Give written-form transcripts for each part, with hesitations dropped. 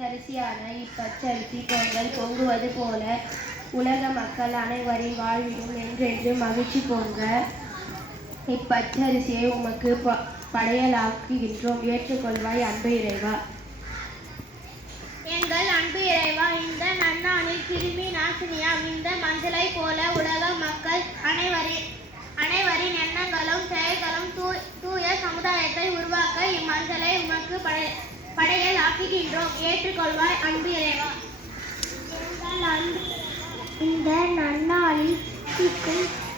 முத்தரிசியான இப்பச்சரிசி பொங்கல் பொங்குவது போல உலக மக்கள் அனைவரின் வாழ்விலும் என்றென்று மகிழ்ச்சி பொங்க இப்பச்சரிசியை உமக்கு படையலாக்குகின்றோம். ஏற்றுக்கொள்வாய் அன்பு இறைவா. எங்கள் அன்பு இறைவா, இந்த நன்னாளில் கிருமி நாசினியாம் இந்த மஞ்சளை போல உலக மக்கள் அனைவரின் எண்ணங்களும் செயல்களும் தூய சமுதாயத்தை உருவாக்க இம்மஞ்சளை உமக்கு படையல் ஆக்குகின்றோம். ஏற்றுக்கொள்வாய் அன்பு இறைவா. இந்த நன்னாளில்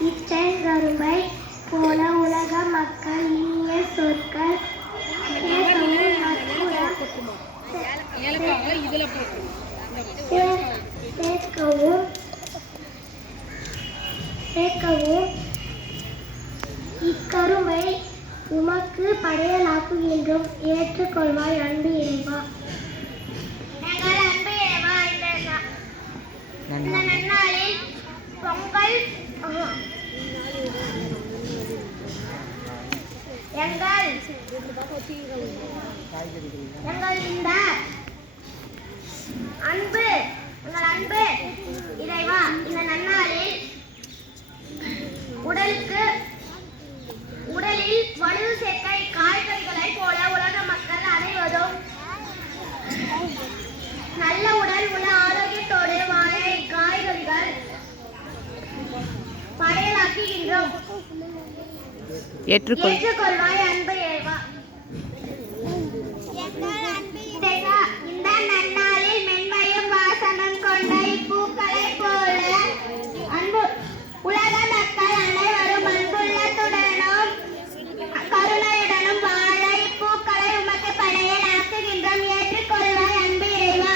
இச்செங்கரும்பை போல உலக மக்கள் இனிய சொற்கள் சேர்க்கவும் இக்கரும்பை உமக்கு படையலாக்குகின்றோம். ஏற்றுக்கொள்வாய் அன்பு இறைவா. எங்கள் அன்பு இறைவா, இந்த நன்னாளில் பொங்கல் எங்கள் இந்த அன்பு இறைவா, இந்த நன்னாளில் உடலில் வலு சேர்க்க காய்கறிகளை போல உலக மக்கள் அனைவரும் நல்ல உடல் உள்ள ஆரோக்கியத்தோடு வாழ காய்கறிகள் படையலாக்குகின்றோம். ஏற்றுக்கொள்வாய் அன்பு இறைவா. இந்த நன்னாளில் மென்மையும் வாசமும் கொண்ட இப்பூக்களை போல உலக மக்கள் அனைவரும் அன்புள்ளத்துடனும் கருணையுடனும் வாழ இப்பூக்களை உமக்கு படையலாக்குகின்றோம். ஏற்றுக்கொள்வாய் அன்பு இறைவா.